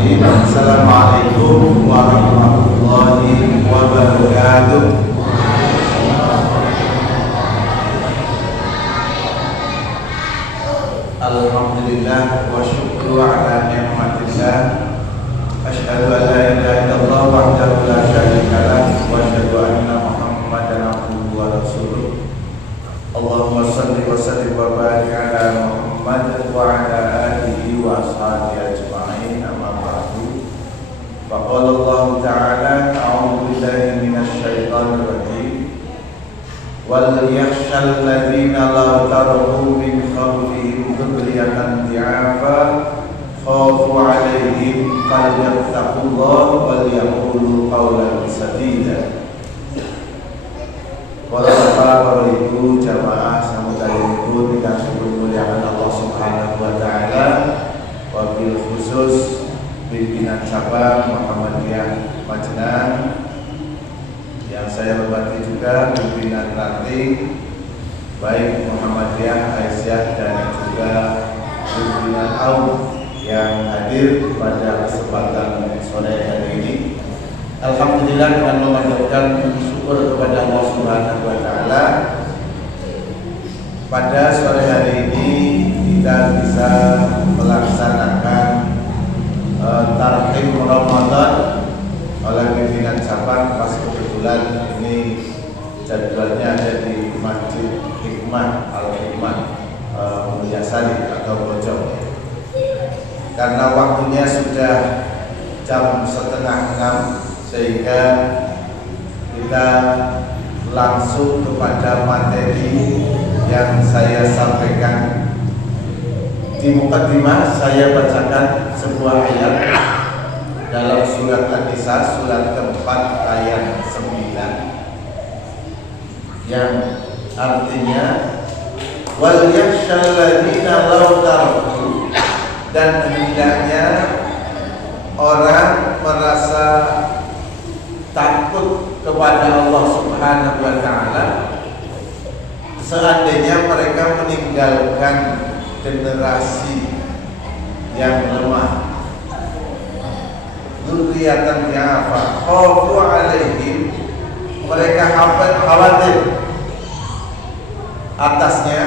Bismillahirrahmanirrahim. Assalamualaikum warahmatullahi wabarakatuh. Alhamdulillah wa syukru ala ni'matillah. Asyhadu an la ilaha illallah wahdahu la syarika lah wa asyhadu anna Muhammadan abduhu wa rasuluh. Allahumma shalli wa sallim wa barik ala Muhammad wa ala alihi wa ashabihi ajma'in. Amma ba'du. Faqala Allah ta'ala a'udzu billahi minasy syaithanir rajim. Wal yakhshal ladzina law taraku min khalfihim dzurriyyatan dhi'afa khafu 'alaihim falyattaqullaha wal yaqulu qawlan sadida. Para ibu jamaah samudaya ibu dengan syukur muliakan Allah Subhanahu wa taala, wabil khusus pimpinan cabang Muhammadiyah Majenang yang saya hormati, juga pimpinan ranting baik Muhammadiyah Aisyah dan juga pimpinan AUM yang hadir pada kesempatan sore hari ini. Alhamdulillah, dengan memanjatkan syukur kepada Allah Subhanahu wa taala, pada sore hari ini kita bisa melaksanakan tarhim Ramadan oleh pimpinan cabang. Pas kebetulan ini jadwalnya ada di Masjid Hikmah Al-Hikmah Mulyasari atau Bojong. Karena waktunya sudah jam 5:30, sehingga kita langsung kepada materi yang saya sampaikan. Di mukadimah saya bacakan sebuah ayat dalam surat An-Nisa, surat keempat ayat 9, yang artinya wal yakhshal ladzina law taraku, dan hendaknya orang merasa takut kepada Allah Subhanahu wa taala seandainya mereka meninggalkan generasi yang lemah. Dzurriyyatan dhi'afa khafu 'alaihim, mereka khawatir atasnya.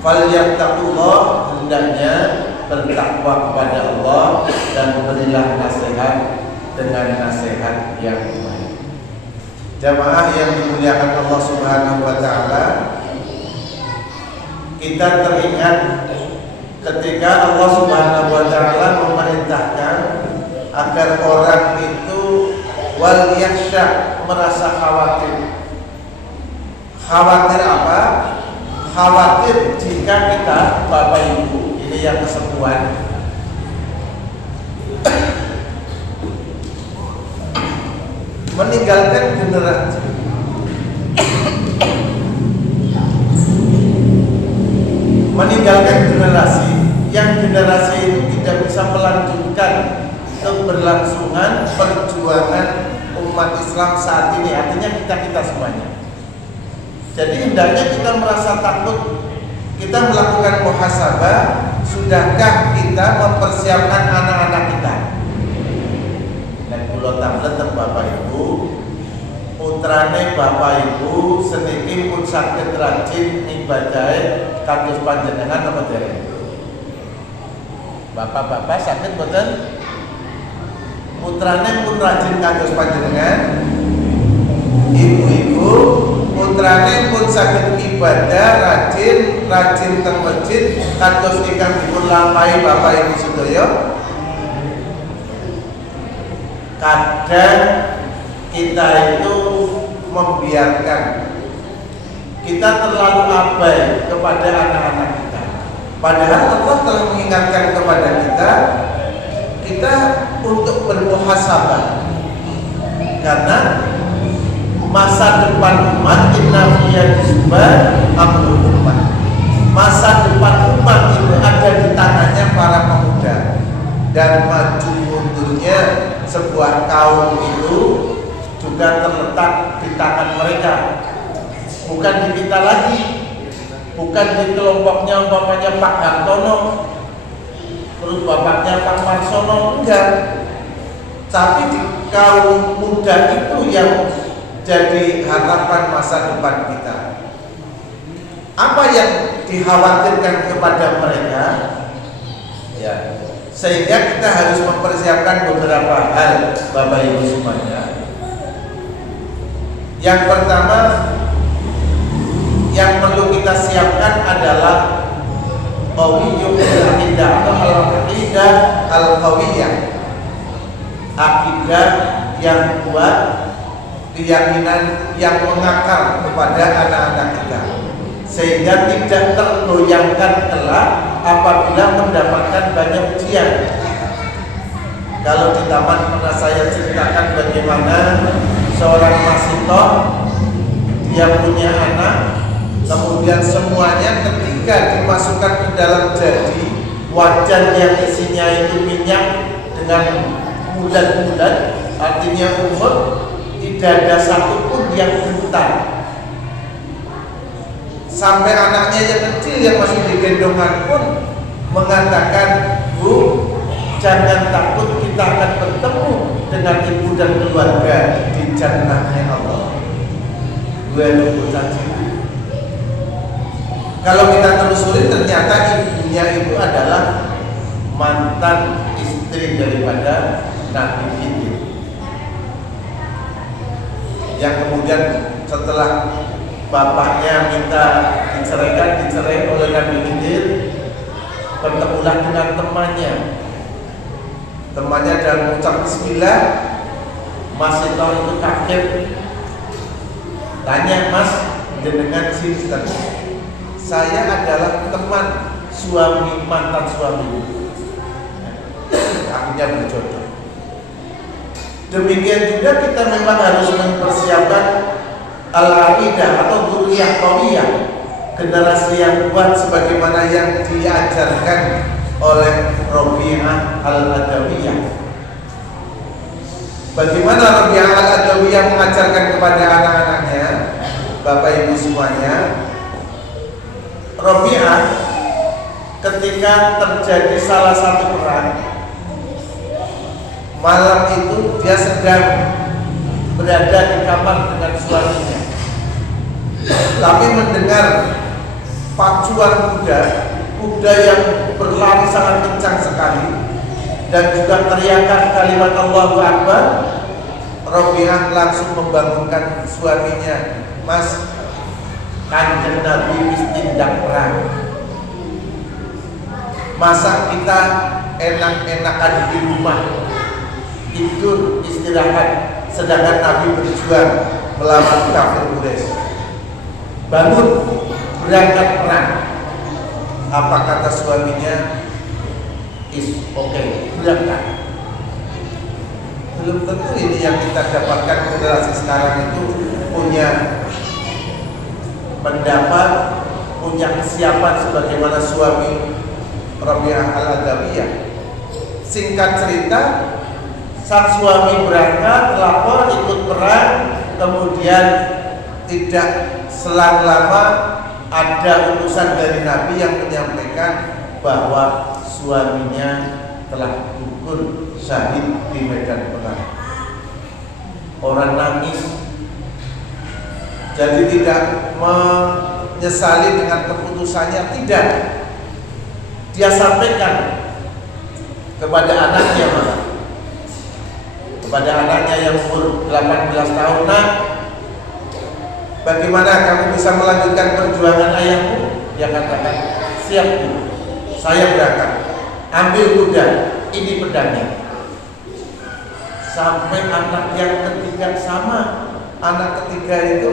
Falyattaqullah, hendaknya bertakwa kepada Allah dan berilah nasihat dengan nasihat yang baik. Jamaah yang dimuliakan Allah Subhanahu wa taala, kita teringat ketika Allah Subhanahu wa taala memerintahkan agar orang itu wal yakhsha, merasa khawatir. Khawatir apa? Khawatir jika kita, Bapak Ibu, ini yang kesepuhan, meninggalkan generasi yang generasi itu tidak bisa melanjutkan keberlangsungan perjuangan umat Islam saat ini, artinya kita semuanya. Jadi hendaknya kita merasa takut, kita melakukan muhasabah, sudahkah kita mempersiapkan anak-anak kita? Nek kula tamlet Bapak Ibu, putrane Bapak Ibu seniki pun saged rajin ibadahe kados panjenengan napa dereng? Bapak-bapak saged mboten? Putrane pun rajin kados panjenengan? Ibu-ibu putrane pun saged ibadah rajin teng masjid kados ingkang dipun lampahi Bapak Ibu sedaya? Kadang kita itu membiarkan, kita terlalu abai kepada anak-anak kita. Padahal Allah telah mengingatkan kepada kita untuk bermuhasabah. Karena masa depan umat, inna fiyya jisban amrul umat, masa depan umat itu ada di tangannya para pemuda. Dan maju mundurnya sebuah kaum itu juga terletak di tangan mereka, bukan di kita lagi, bukan di kelompoknya umpamanya Pak Hartono, terus bapaknya Pak Marsono, enggak. Tapi di kaum muda itu yang jadi harapan masa depan kita. Apa yang dikhawatirkan kepada mereka? Ya, sehingga kita harus mempersiapkan beberapa hal, Bapak Ibu semuanya. Yang pertama yang perlu kita siapkan adalah qawiyyul aqidah atau al-aqidah al-qawiyah. Akidah yang kuat, keyakinan yang mengakar kepada anak-anak kita, sehingga tidak tergoyangkan kelak apabila mendapatkan banyak ujian. Kalau di taman pernah saya ceritakan bagaimana seorang masito, dia punya anak, kemudian semuanya ketika dimasukkan ke dalam jadi wajan yang isinya itu minyak dengan bulan-bulan, artinya umur, tidak ada satupun yang gentar. Sampai anaknya yang kecil yang masih digendongan pun mengatakan, "Bu, jangan takut, kita akan bertemu dengan ibu dan keluarga di jannahnya Allah." Gue bocah cilik. Kalau kita telusuri ternyata ibunya itu adalah mantan istri daripada Nabi Khidir, yang kemudian setelah bapaknya minta dicerai oleh Nabi Khidir, bertemulah dengan temannya dan mengucap bismillah. Mas itu kaget, tanya, "Mas, jenengan sinten?" "Saya adalah teman suami mantan suami." Akhirnya berjodoh. Demikian juga kita memang harus mempersiapkan al-aqidah atau dzurriyyah qawiyah, generasi yang kuat sebagaimana yang diajarkan oleh Rabi'ah al-Adawiyah. Bagaimana Rabi'ah al-Adawiyah mengajarkan kepada anak-anaknya, Bapak Ibu semuanya? Rabi'ah ketika terjadi salah satu perang, malam itu dia sedang berada di kamar dengan suaminya, tapi mendengar pacuan kuda yang berlari sangat kencang sekali, dan juga teriakan kalimat Allahu Akbar. Rabi'ah langsung membangunkan suaminya, "Mas, Kanjeng Nabi wis tindak perang. Masa kita enak-enakan di rumah, tidur istirahat, sedangkan Nabi berjuang melawan kafir Quraisy. Bangun, berangkat perang." Apa kata suaminya? "Is okay, berangkat." Belum tentu ini yang kita dapatkan. Generasi sekarang itu punya pendapat, punya kesiapan sebagaimana suami Rabi'ah al-Adawiyah. Singkat cerita, sang suami berangkat, lapor, ikut perang, kemudian tidak selang lama ada utusan dari Nabi yang menyampaikan bahwa suaminya telah gugur syahid di medan perang. Orang nangis, jadi tidak menyesali dengan keputusannya, tidak. Dia sampaikan kepada anaknya, kepada anaknya yang umur 18 tahun, "Nak, bagaimana kamu bisa melanjutkan perjuangan ayahmu?" Dia katakan, "Siap, Bu, saya berangkat. Ambil kuda, ini pedangnya." Sampai anak yang ketiga sama. Anak ketiga itu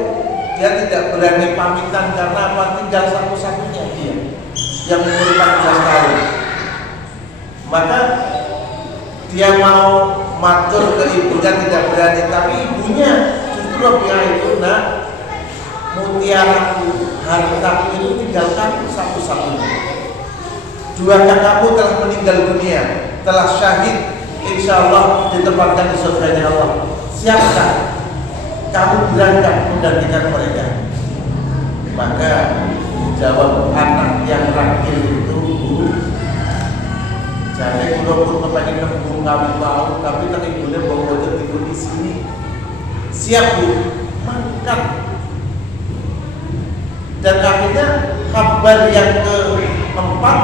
dia tidak berani pamitan karena apa? Tinggal satu-satunya dia yang umur 14 tahun. Maka dia mau matur ke ibunya, tidak berani. Tapi ibunya justru Rabi'ah itu, "Nak, mutiaraku, hartaku ini tinggal kamu satu-satunya. Dua kakakmu telah meninggal dunia, telah syahid, insya Allah ditempatkan di surganya Allah. Siapkah kamu berangkat menggantikan mereka?" Maka jawab anak yang rakil itu, "Bu, Jadi kalau pun kepengen nembung kami tahu, tapi tak ibunya bawa tidur di sini. Siap Bu, mangkat. Dan akhirnya kabar yang keempat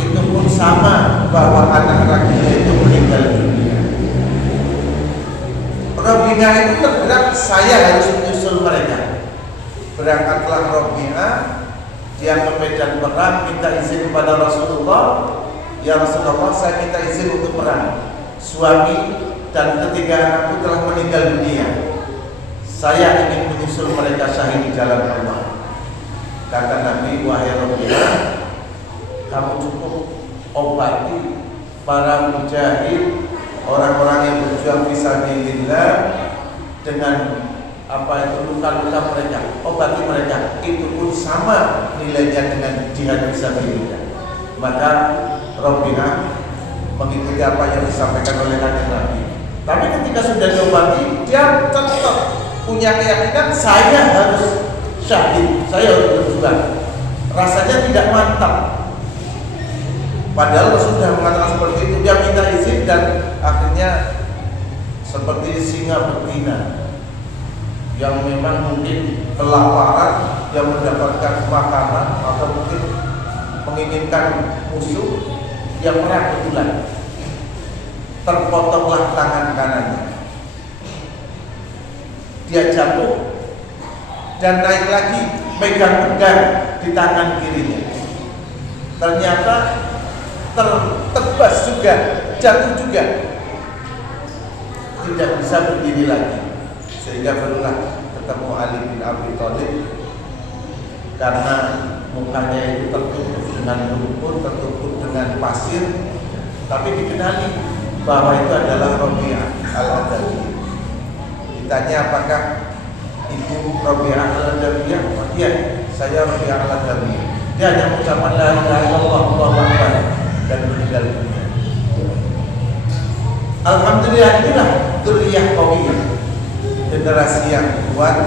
itu pun sama, bahwa anak lakinya itu meninggal dunia. Robi'ah itu tergerak, saya harus menyusul mereka. Berangkatlah Robi'ah, dia ke medan perang, minta izin kepada Rasulullah. Ya Rasulullah, saya minta izin untuk perang. Suami dan ketiga anakku telah meninggal dunia. Saya ingin menyusul mereka syahid di jalan Allah. Kata Nabi, wahai Rasulullah, kamu cukup obati para mujahid, orang-orang yang berjuang fisabilillah dengan luka-luka mereka. Obati mereka, itu pun sama nilainya dengan jihad fisabilillah. Maka Rabi'ah mengikuti apa yang disampaikan oleh Nabi. Tapi ketika sudah diobati, dia tetap punya keyakinan saya harus syahid, saya harus berjuang. Rasanya tidak mantap. Padahal sudah mengatakan seperti itu, dia minta izin dan akhirnya seperti singa betina yang memang mungkin kelaparan, dia mendapatkan makanan atau mungkin menginginkan musuh. Dia perang kebetulan, terpotonglah tangan kanannya, dia jatuh dan naik lagi, pegang-pegang di tangan kirinya. Ternyata tertebas juga, jatuh juga, tidak bisa berdiri lagi. Sehingga barulah ketemu Ali bin Abi Thalib, karena mukanya itu tertutup dengan lumpur, tertutup dengan pasir, tapi dikenali bahwa itu adalah Rabi'ah al-Adawiyah. Ditanya apakah ibu Rabi'ah al-Adawiyah? Iya, saya Rabi'ah al-Adawiyah. Dia hanya mengucapkan la ilaha illallah Allahu akbar dan meninggal dunia. Alhamdulillah, inilah dzurriyyah qawiyah, generasi yang kuat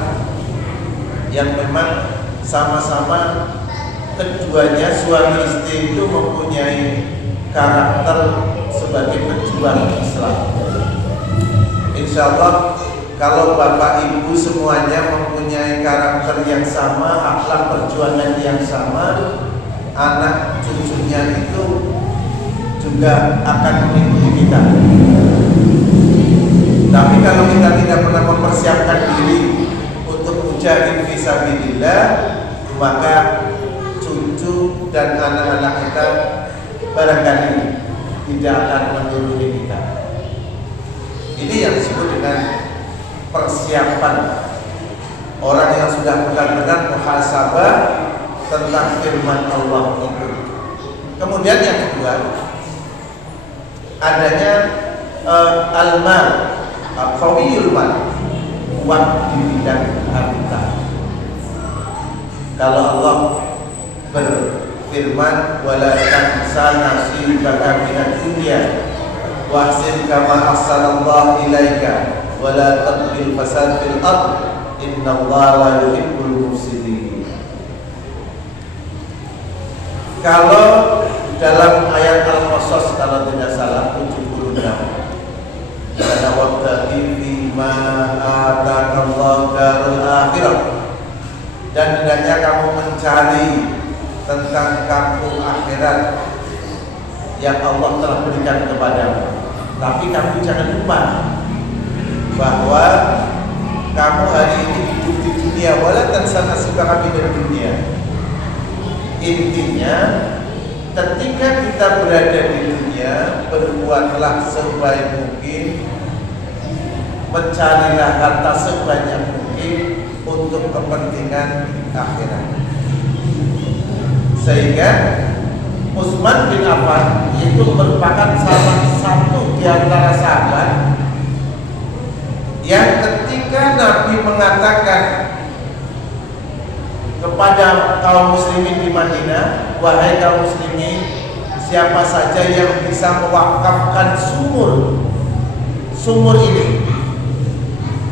yang memang sama-sama keduanya suami istri itu mempunyai karakter sebagai pejuang Islam. Insya Allah kalau bapak ibu semuanya mempunyai karakter yang sama, akhlak perjuangan yang sama, anak cucunya itu juga akan mengikuti kita. Tapi kalau kita tidak pernah mempersiapkan diri untuk mujahid fisabilillah, maka cucu dan anak-anak kita barangkali tidak akan menuruni kita. Ini yang disebut dengan persiapan orang yang sudah benar-benar muhasabah tentang firman Allah itu. Kemudian yang kedua, adanya al-mal, qawiyul mal, kuat di bidang harta. Kalau Allah berfirman, wala tansa nasibaka minad dunya wahsin kama ahsanallahu ilaika wala tabghil fasad fil ard innallaha la yuhibbul mufsidin. Kalau dalam ayat Al-Qasas kalau tidak salah 76, karena wabtaghi fima atakallahu darul akhirah, dan hendaknya kamu mencari tentang kampung akhirat yang Allah telah berikan kepadamu. Tapi kamu jangan lupa bahwa kamu hari ini hidup di dunia, wala tansa nasibaka minad dunya. Intinya, ketika kita berada di dunia, berbuatlah sebaik mungkin, mencarilah harta sebanyak mungkin untuk kepentingan akhirat. Sehingga Utsman bin Affan itu merupakan salah satu di antara sahabat yang ketika Nabi mengatakan kepada kaum muslimin di Madinah, wahai kaum muslimin, siapa saja yang bisa mewakafkan sumur ini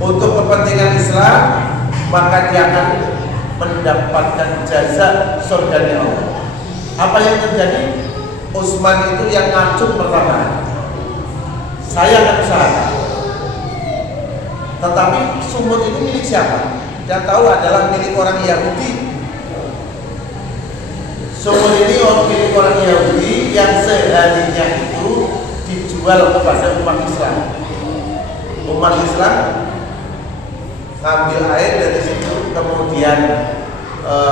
untuk kepentingan Islam, maka dia akan mendapatkan jasa surga Allah. Apa yang terjadi? Utsman itu yang ngacung pertama. Saya akan usahakan. Tetapi sumur itu milik siapa? Yang tahu adalah milik orang Yahudi. Sumur ini milik orang Yahudi yang seharinya itu dijual kepada umat Islam. Umat Islam ngambil air dari situ, kemudian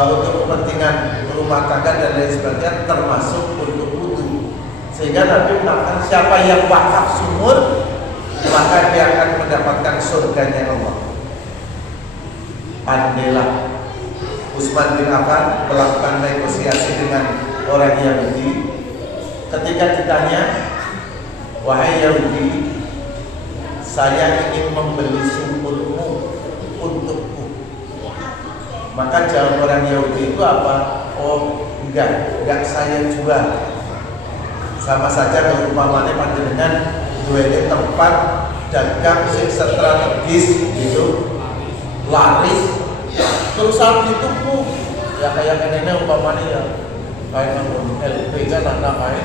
untuk kepentingan rumah tangga dan lain sebagainya, termasuk untuk wudu. Sehingga Nabi mengatakan siapa yang wakaf sumur, maka dia akan mendapatkan surganya Allah. Pandailah Utsman bin Affan melakukan negosiasi dengan orang Yahudi. Ketika ditanya, wahai Yahudi, saya ingin membeli sumurmu untukku. Maka jawab orang Yahudi itu apa? Oh, enggak saya jual. Sama saja kalau umpamanya panjenengan duwe tempat dagang sing strategis gitu, laris, terus saat itu ya kayak ini umpamanya ya kayak LP kan ada kayak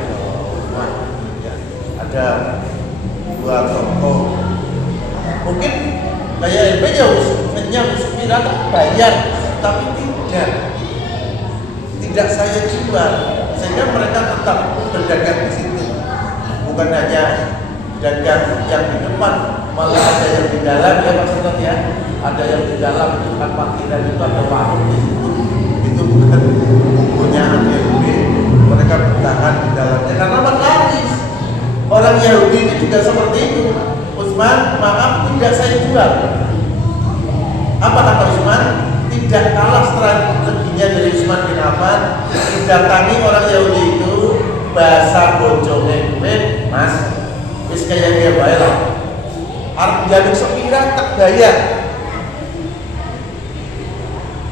ya, ada 2 toko, mungkin kayak LP jauh menyang Supira bayar, tapi tidak saya jual, sehingga mereka tetap berdagang di situ. Bukan hanya dagang yang di depan, malah ada yang di dalam ya maksudnya ya. Ada yang di dalam dekat parkiran itu ada warung di situ. Itu bukan punya LB, mereka bertahan di dalamnya karena laris. Orang Yahudi itu juga seperti itu. Utsman, maaf tidak saya jual. Apa kata Utsman? Tidak kalah strateginya dari Utsman bin Affan. Didatangi orang Yahudi itu, bahasa bojone gue, Mas, wis kayak dia bae lah. Arep jaluk sepira tak bayar.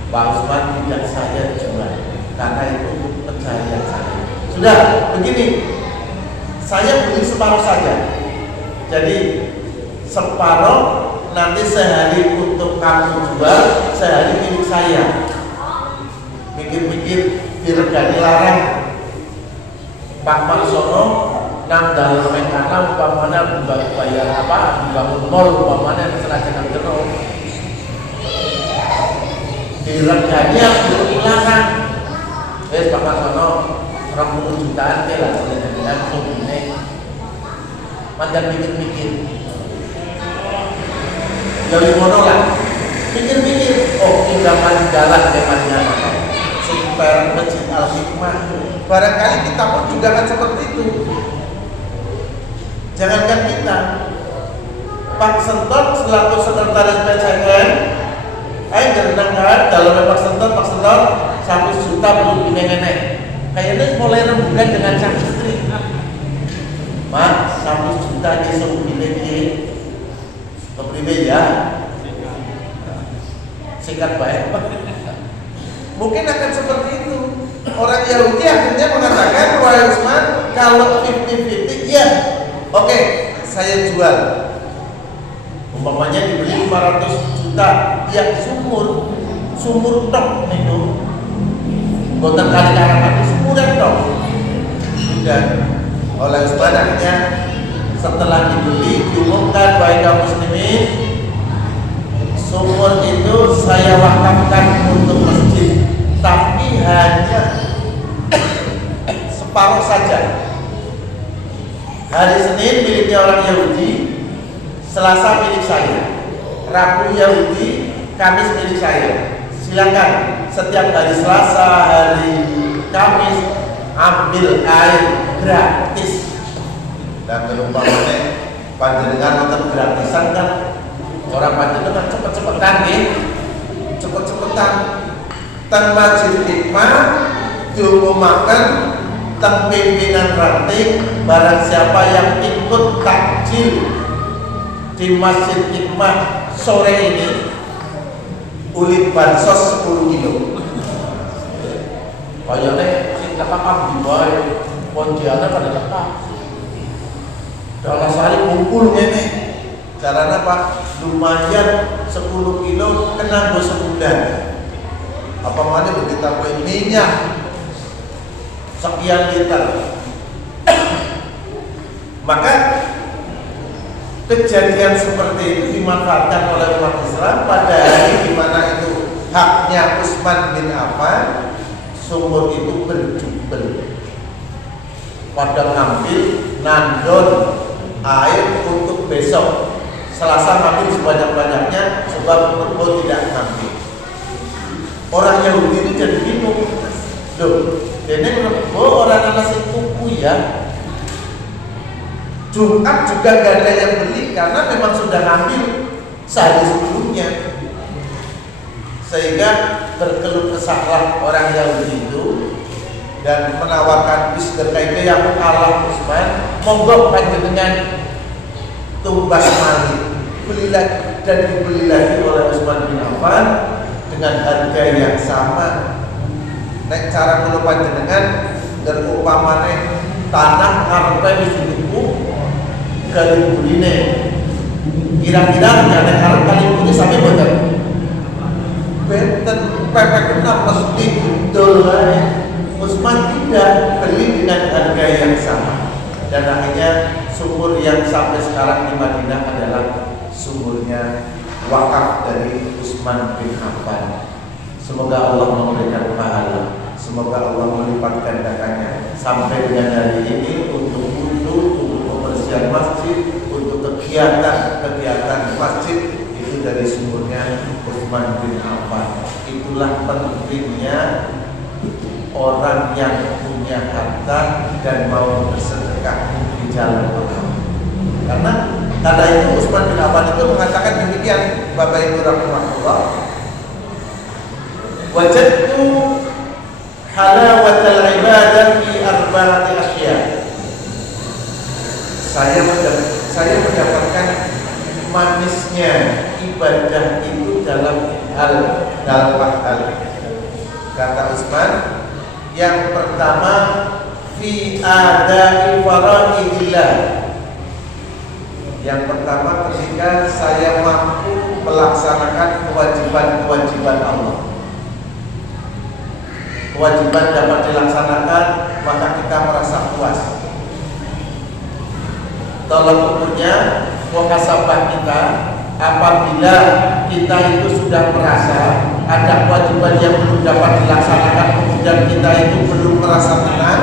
Pak Utsman tidak saya jual karena itu pencarian saya. Sudah begini, saya beli separuh saja. Jadi separuh nanti sehari untuk kamu jual, sehari milik saya. Mikir-mikir diregani larang. Pak Marsono nang dalam mengkana umpamanya bayar apa, dibangun mall umpamanya seragam nang jero. Diregani aku larang. Pak Marsono 20 jutaan ke lah dengan sumune. Mandan mikir-mikir. Jadi ngono lah. Pikir-pikir, oh pinjaman jalan temannya super masjid Al-Hikmah. Barangkali kita pun juga akan seperti itu. Jangankan kita, Pak Sentot selaku sekretaris PCN, ngerenangkan dalam Pak Sentot 1 juta belum nenek. Kayaknya mulai rembukan dengan sang istri. Mak, 1 juta di seumile ini. Kepriwe ya, singkat baik. Mungkin akan seperti itu. Orang Yahudi akhirnya mengatakan, wahai Utsman, kalau 50-50 ya, oke, saya jual. Umpamanya dibeli 500 juta, ya sumur tok itu. Boten kali karangan sumur tok. Sudah, oleh Utsman akhirnya setelah dibeli diumumkan, wahai kaum muslimin, sumur itu saya wakafkan untuk masjid, tapi hanya separuh saja. Hari Senin miliknya orang Yahudi, Selasa milik saya, Rabu Yahudi, Kamis milik saya. Silakan setiap hari Selasa, hari Kamis ambil air gratis. Dan berumpamanya panjenengan nonton gratisan kan, orang panjenengan cepet-cepetan nih, cepet-cepetan teng Masjid Hikmah diumumkan teng pimpinan ranting, barang siapa yang ikut takjil di Masjid Hikmah sore ini uli bansos 10 kilo. Kayaknya sing tekak abdi bae, pondiana pada tekak. Dalam sehari kumpul ini, caranya Pak, lumayan 10 kilo kena go sebulan. Apa mana begitu minyak sekian liter, Maka kejadian seperti itu dimanfaatkan oleh umat Islam pada hari di mana itu haknya Utsman bin Affan. Sumur itu berjubel pada ngambil nandon air untuk besok Selasa ngambil sebanyak-banyaknya sebab perut tidak ngambil. Orang Yahudi itu jadi bingung, loh, ini orang nasi kuku ya. Jumat juga gak ada yang beli karena memang sudah ngambil sehari sebelumnya. Sehingga berkeluh kesahlah orang Yahudi itu dan menawarkan Bisder Kaibe yang kalah Utsman, monggo panjenengan tumbas malih, belilah dan dibeli lagi oleh Utsman bin Affan dengan harga yang sama. Nek cara kula panjenengan dan upamane tanah ngarepe wis dituku kali burine, kira-kira nek arep kali burine sampai boten benten pepek mesti didol ae. Utsman tidak, beli dengan harga yang sama. Dan akhirnya sumur yang sampai sekarang di Madinah adalah sumurnya wakaf dari Utsman bin Affan. Semoga Allah memberikan pahala, semoga Allah melipat gandakannya sampai dengan hari ini untuk pembersihan masjid, untuk kegiatan masjid itu dari sumurnya Utsman bin Affan. Itulah pentingnya orang yang punya harta dan mau bersedekah di jalan Allah. Karena itu Utsman bin Affan itu mengatakan demikian, Bapak Ibu rahimahullah, wajadtu halawatal ibadah fi arba'ati asya. Saya mendapatkan manisnya ibadah itu dalam empat hal. Kata Utsman, yang pertama fi ada'i faraidillah. Yang pertama ketika saya mampu melaksanakan kewajiban-kewajiban Allah. Kewajiban dapat dilaksanakan, maka kita merasa puas. Tolong ukurnya muhasabah kita apabila kita itu sudah merasa ada kewajiban yang belum dapat dilaksanakan, kemudian kita itu belum merasa tenang,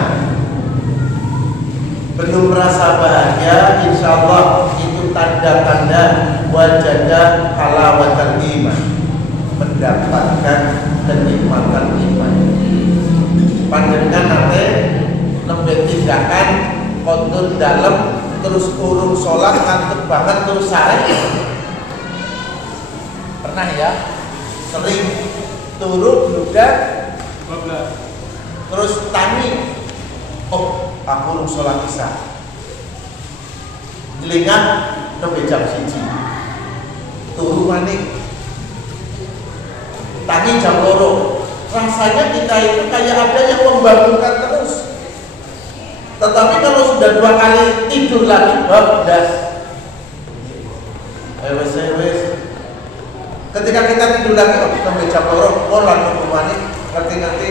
belum merasa bahagia, insya Allah itu tanda-tanda wajada halawatal iman, mendapatkan kenikmatan iman. Panjenengan nanti nembe tindakan kontur dalam terus urung sholat ngantuk banget terus sare. Pernah ya? Sering turu bludak terus tani, oh aku urung sholat isya, nyelingan nembe jam 1 turu maning tani jam 2. Rasanya kita itu kayak ada yang membangunkan terus. Tetapi kalau sudah 2 kali tidur lagi, bablas. Wes. Ketika kita tidur lagi, sampai jam 2, lalu kemana? Ngerti-ngerti.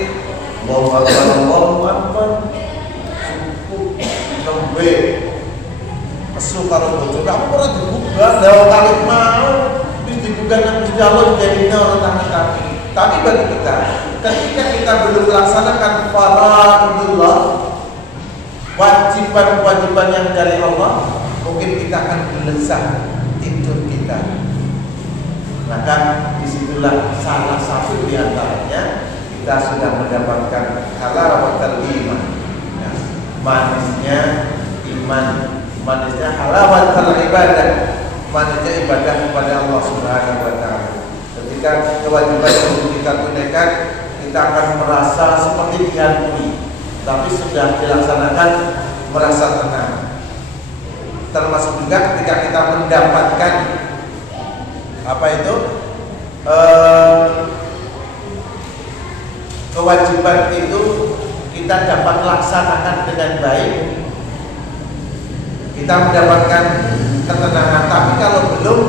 Allahu Akbar. Cukup nembe. Kesu karo bojo, kamu ora dibuka, lewat kali mau, wis dibuka nang Gusti Allah jadi orang tangan-tangan. Tapi bagi kita, ketika kita belum melaksanakan faraidullah, wajiban-wajiban yang dari Allah, mungkin kita akan gelisah tidur kita. Maka disitulah salah satu di antaranya kita sudah mendapatkan halawatul iman, ya, manisnya iman, manisnya halawatul ibadah, manisnya ibadah kepada Allah Subhanahu wa Ta'ala. Ketika kewajiban yang kita tunaikan, kita akan merasa seperti dihantui, tapi sudah dilaksanakan merasa tenang. Termasuk juga ketika kita mendapatkan apa itu kewajiban itu kita dapat laksanakan dengan baik, kita mendapatkan ketenangan. Tapi kalau belum,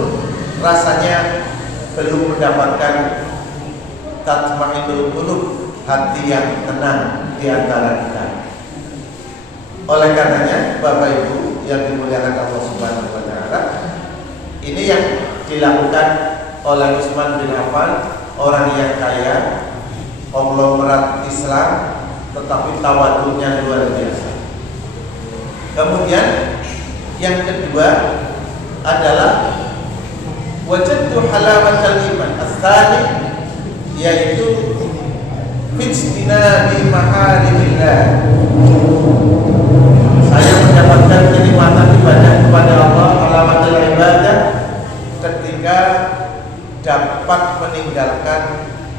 rasanya belum mendapatkan tatmainul qulub, hati yang tenang di antara kita. Oleh karenanya Bapak Ibu, yang dimuliakan Allah Subhanahu wa taala, ini yang dilakukan oleh Utsman bin Affan, orang yang kaya, konglomerat Islam, tetapi tawadhunya luar biasa. Kemudian yang kedua adalah wajadtu halawatal iman as-tsani, yaitu fitnah maharimillah. Saya mendapatkan kenikmatan ibadah kepada Allah, halawatul ibadah, ketika dapat meninggalkan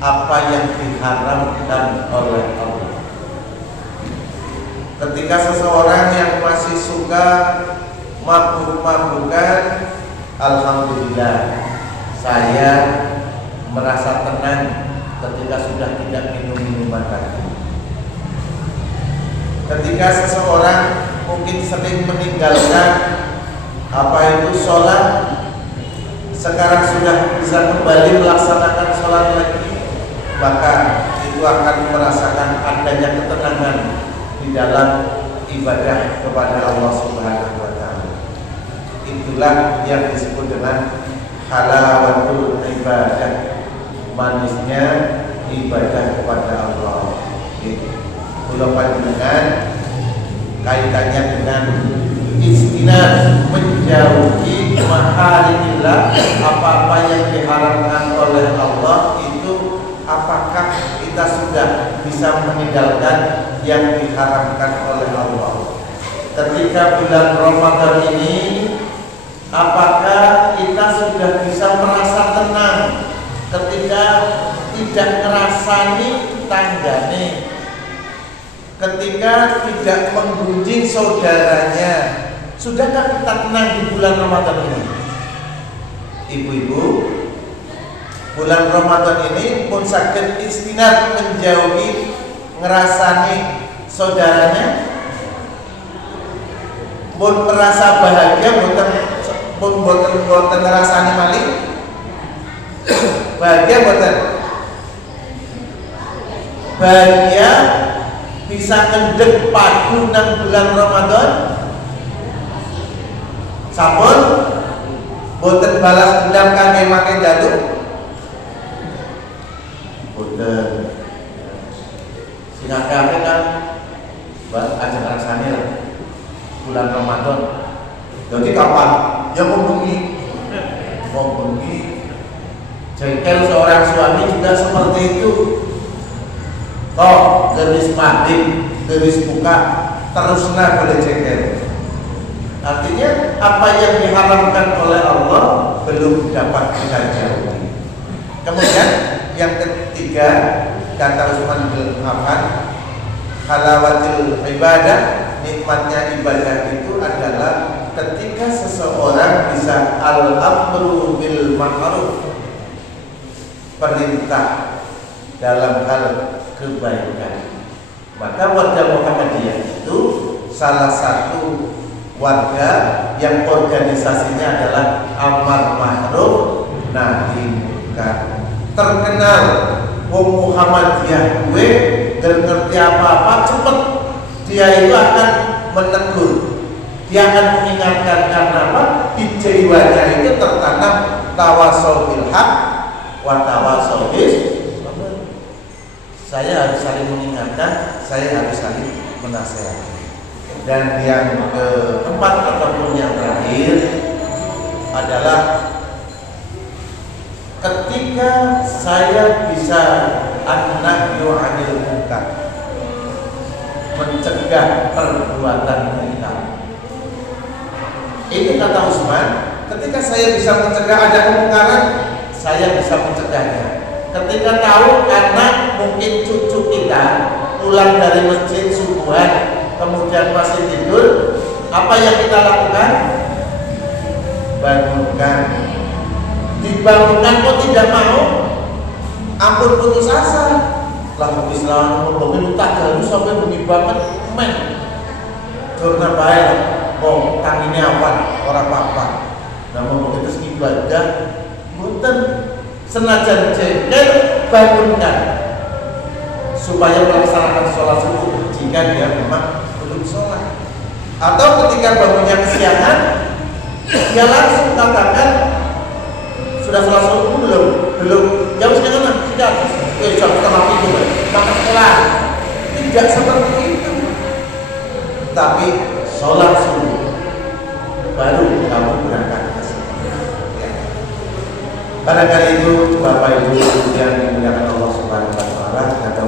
apa yang diharamkan oleh Allah. Ketika seseorang yang masih suka mabuk-mabukan, alhamdulillah saya merasa tenang ketika sudah tidak minum minuman lagi. Ketika seseorang mungkin sering meninggalkan apa itu sholat, sekarang sudah bisa kembali melaksanakan sholat lagi, maka itu akan merasakan adanya ketenangan di dalam ibadah kepada Allah Subhanahu wa taala. Itulah yang disebut dengan halawatul ibadah, manisnya ibadah kepada Allah. Kalau panjenengan kaitannya dengan istinah, menjauhi maharimillah, apa-apa yang diharamkan oleh Allah itu, apakah kita sudah bisa meninggalkan yang diharamkan oleh Allah? Ketika bulan Ramadan ini, apakah kita sudah bisa merasa tenang ketika tidak ngerasani tanggane, ketika tidak menggunjing saudaranya? Sudahkah kita tenang di bulan Ramadan ini? Ibu-ibu, bulan Ramadan ini pun sakit istinad, menjauhi ngerasani saudaranya, pun merasa bahagia, boten ngerasani maling, bahagia boten, bahagia bisa ngendek padu nang bulan Ramadan, sampun boten balas dendam kangge make jatuh, boten sinakake kan aja ngrasani lah bulan Ramadan. Jadi kapan? Ya mau bengi. Jengkel seorang suami juga seperti itu. Kok geris maghrib, geris buka, teruslah boleh jengkel. Artinya apa yang diharamkan oleh Allah belum dapat kita jauhi. Kemudian yang ketiga, kata Utsman bin Affan, halawatul ibadah, nikmatnya ibadah itu adalah ketika seseorang bisa al-amru bil ma'ruf, perintah dalam hal kebaikan. Maka warga Muhammadiyah itu salah satu warga yang organisasinya adalah amar ma'ruf nahi munkar. Terkenal wong Muhammadiyah gue dan ngerti apa-apa cepet dia itu akan menegur, dia akan mengingatkan. Karena apa? Di jiwanya itu tertanam tawassul bil haq wa tawassul bis. Saya harus saling mengingatkan, saya harus saling menasihati. Dan yang keempat ataupun yang terakhir adalah ketika saya bisa an-nahyu 'anil munkar, mencegah perbuatan munkar. Ini kata Utsman, ketika saya bisa mencegah ada kemungkaran, saya bisa mencegahnya. Ketika tahu karena mungkin cucu kita pulang dari masjid subuhan kemudian masih tidur, apa yang kita lakukan? Bangunkan. Dibangunkan kok tidak mau, ampun putus asa. Lah Islam ngomongin tak galu sampai bengi banget men. Durna bae kok tangine awan ora apa-apa. Namun begitu ibadah mboten senajan jengkel, bangunkan supaya melaksanakan sholat subuh jika dia memang belum sholat. Atau ketika bangunnya kesiangan, dia langsung katakan sudah sholat subuh belum jam sekian sudah jam setengah itu maka sekolah. Tidak seperti itu, tapi sholat subuh baru kamu berangkat ke sini. Ya. Pada kali itu Bapak Ibu yang dimuliakan Allah Subhanahu wa taala, kata